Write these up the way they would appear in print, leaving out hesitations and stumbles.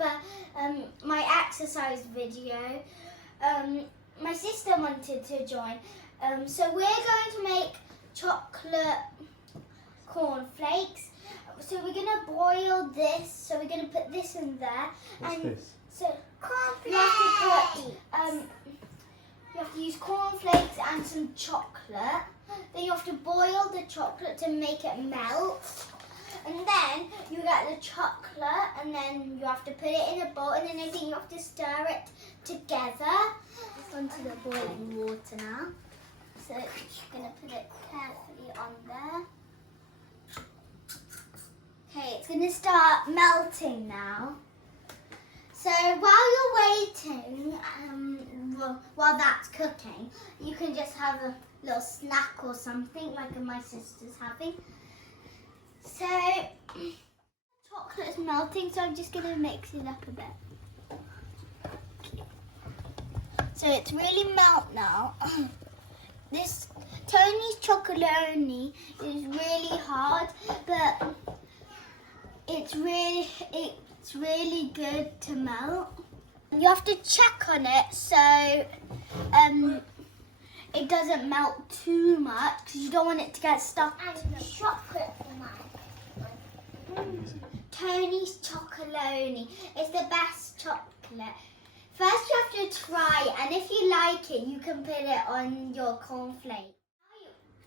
remember my exercise video. My sister wanted to join. So we're going to make chocolate cornflakes. So we're going to boil this. So we're going to put this in there. What's this? So you have to put, you have to use cornflakes and some chocolate. Then you have to boil the chocolate to make it melt. And then you get the chocolate and then you have to put it in a bowl and then I think you have to stir it together onto the boiling water now. So you're going to put it carefully on there. Okay, it's going to start melting now. So while you're waiting, while that's cooking, you can just have a little snack or something like my sister's having. So chocolate is melting, so I'm just going to mix it up a bit. Okay. So it's really melt now. This Tony's chocolate is really hard, but it's really good to melt. You have to check on it so it doesn't melt too much because you don't want it to get stuck. And chocolate for Tony's chocolate. It's the best chocolate. First you have to try, and if you like it, you can put it on your cornflakes.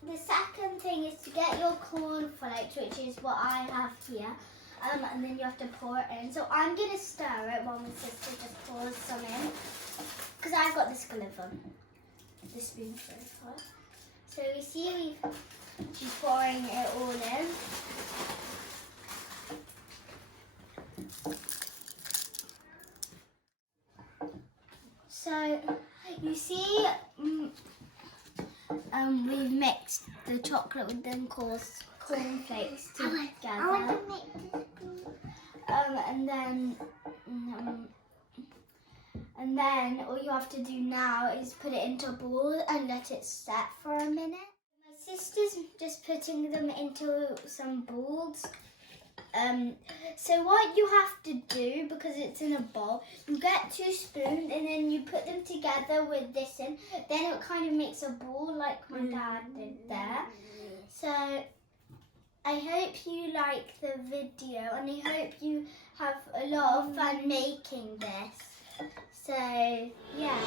The second thing is to get your cornflakes, which is what I have here. And then you have to pour it in. So I'm going to stir it while my sister just pours some in. Because I've got this glove on. The spoon so far. So you see she's pouring it all in. So you see we've mixed the chocolate with the cornflakes together. I want to make this and then all you have to do now is put it into a bowl and let it set for a minute. My sister's just putting them into some bowls. So what you have to do, because it's in a bowl, you get 2 spoons and then you put them together with this in. Then it kind of makes a ball like my dad did there. So I hope you like the video and I hope you have a lot of fun making this. So, yeah.